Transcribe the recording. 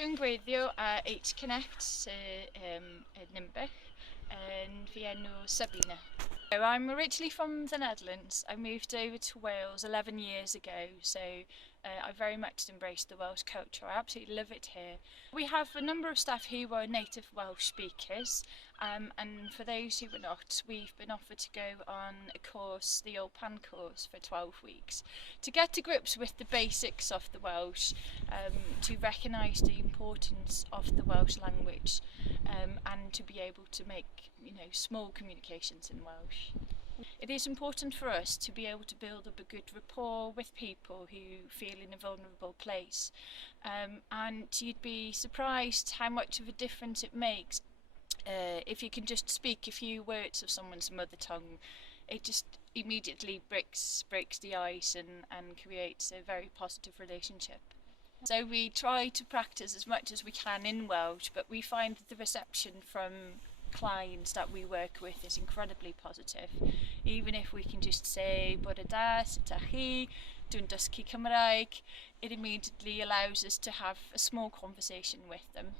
Dwi'n gweithio a H Connect yn Nimbych and fi enw Sabine'n. So I'm originally from the Netherlands. I moved over to Wales 11 years ago, so I very much embraced the Welsh culture. I absolutely love it here. We have a number of staff who are native Welsh speakers, and for those who are not, we've been offered to go on a course, the Old Pan course, for 12 weeks to get to grips with the basics of the Welsh, to recognise the importance of the Welsh language, and to be able to make small communications in Welsh. It is important for us to be able to build up a good rapport with people who feel in a vulnerable place, and you'd be surprised how much of a difference it makes if you can just speak a few words of someone's mother tongue. It just immediately breaks the ice and creates a very positive relationship. So we try to practice as much as we can in Welsh, but we find that the reception from clients that we work with is incredibly positive. Even if we can just say bore da, sut ydych chi, dwi'n dysgu Cymraeg, it immediately allows us to have a small conversation with them.